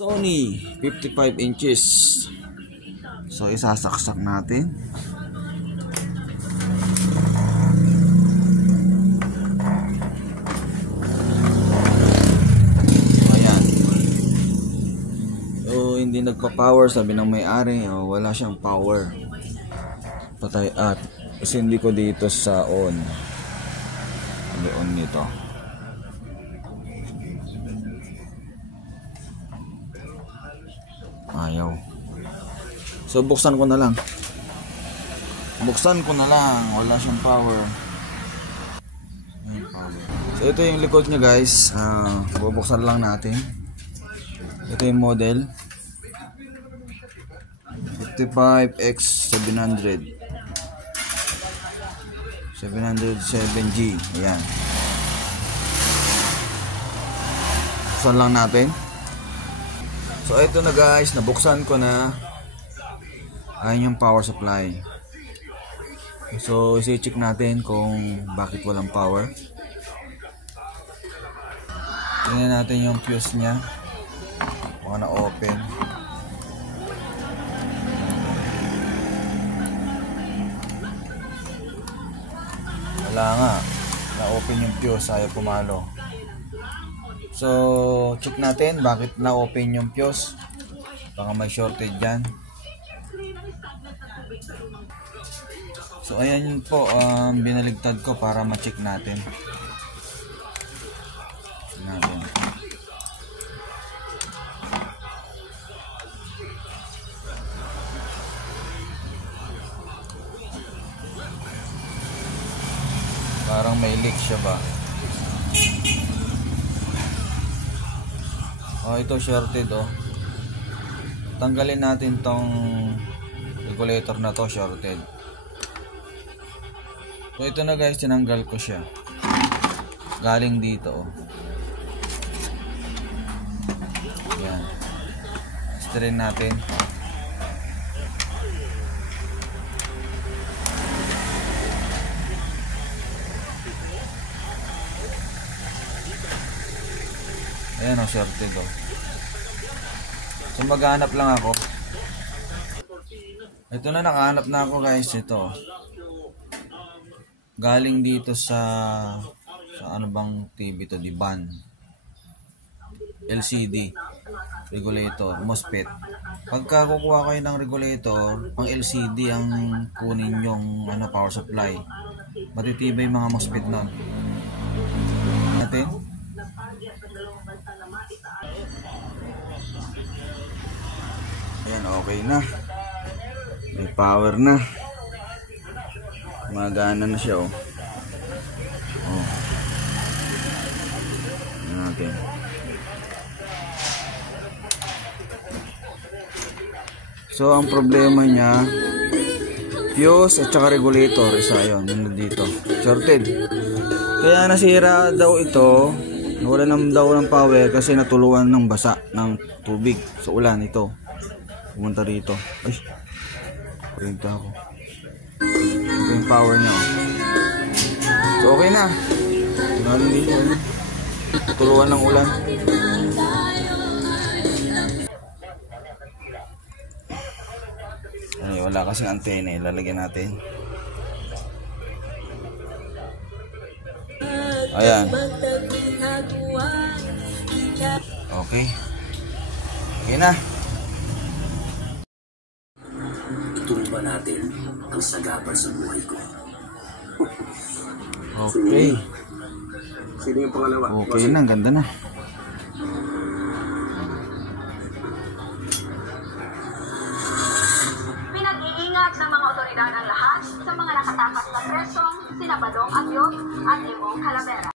Sony 55 inches. So isasaksak natin. Ayan. So hindi nagpa-power, sabi ng may-ari, oh, wala siyang power. Patay at kasi hindi ko dito sa on. Hindi on nito. Ayaw. So buksan ko na lang. Wala siyang power. So ito yung likod niya, guys. Bubuksan lang natin. Ito yung model 55X700 707G. Ayan. Buksan lang natin. So ito na, guys, nabuksan ko na. Ayan yung power supply. So isi-check natin kung bakit walang power. Tingnan natin yung fuse niya. Baka na-open. Wala nga. Na-open yung fuse, ayaw pumalo. So, check natin bakit na-open yung fuse. Baka may shortage dyan. So, ayan yun po. Binaligtad ko para ma-check natin. Parang may leak siya ba? Oh, ito shorted, oh. Tanggalin natin tong regulator na to, shorted. So ito na, guys, tinanggal ko siya. Galing dito, oh. Yan. Strain natin. Ayan, oh, shorted, oh. So maghanap lang ako. Ito na, nakahanap na ako, guys. Ito galing dito sa ano bang TV to, di ban LCD regulator, MOSFET. Pagka kukuha kayo ng regulator pang LCD ang kunin yung power supply, matitibay mga MOSFET nun natin. Ayan, okay na, may power na, magana na siya, oh. Oh. Ayan natin. So ang problema niya, fuse at saka regulator, isa yun, yun dito, shorted. Kaya nasira daw ito, nawala daw ng power kasi natuluan ng basa ng tubig sa ulan. Ito pumunta rito, ay kuryente ako. Ito yung power niya, oh. So okay na, tuluan ng ulan. Ay, wala kasing antena, lalagyan natin. Ayan. Okay. Okay na. Itumba natin ang sagabal sa buhay ko. Okay. Sino yung pangalawa? Okay na, ganda na. Pinag-iingat ng mga otoridad ang lahat sa mga nakatakas na presong sina Badong Agyot at Imong Calavera.